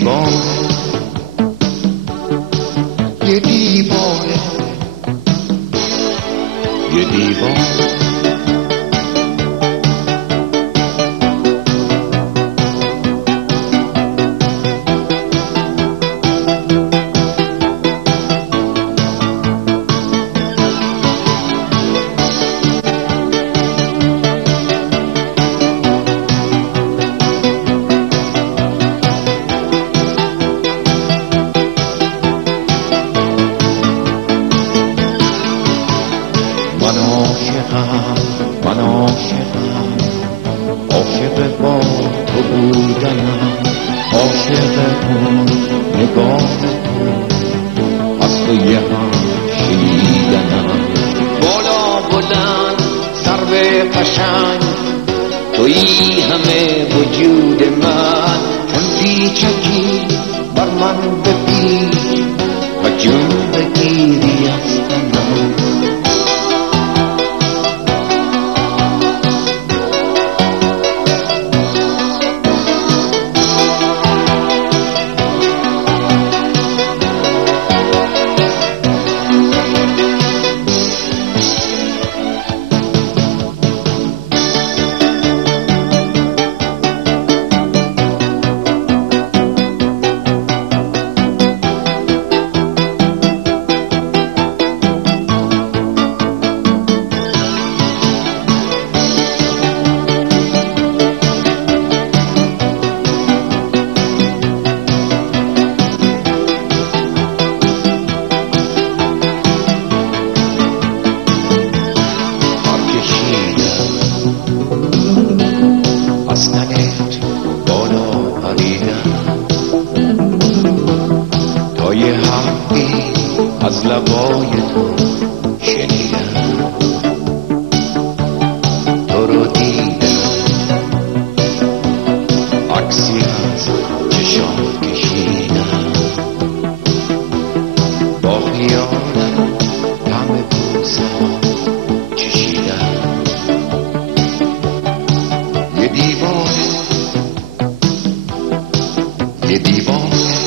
یه دیوانه یه دیوانه من عاشقم عاشق با تو بودنم عاشق اون نگاه تو از تو یه هم شنیدنم بالا بلند سرو قشنگ تویی همه وجود من تنزی چکی بر من بپیچ و جون بگیری از تنم یه حرفی از لبای تو شنیدم تو رو دیدم عکسی از چشام کشیدم با خیالم همه بوسه ها چشیدم یه دیوانه یه دیوانه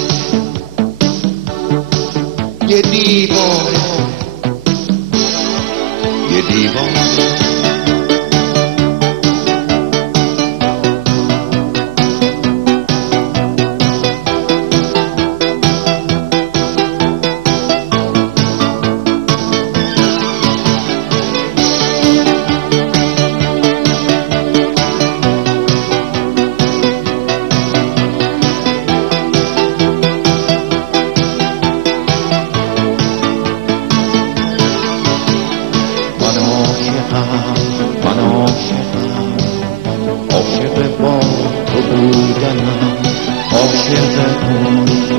یه دیوانه یه دیوانه من عاشقم عاشق با تو بودنم عاشق اون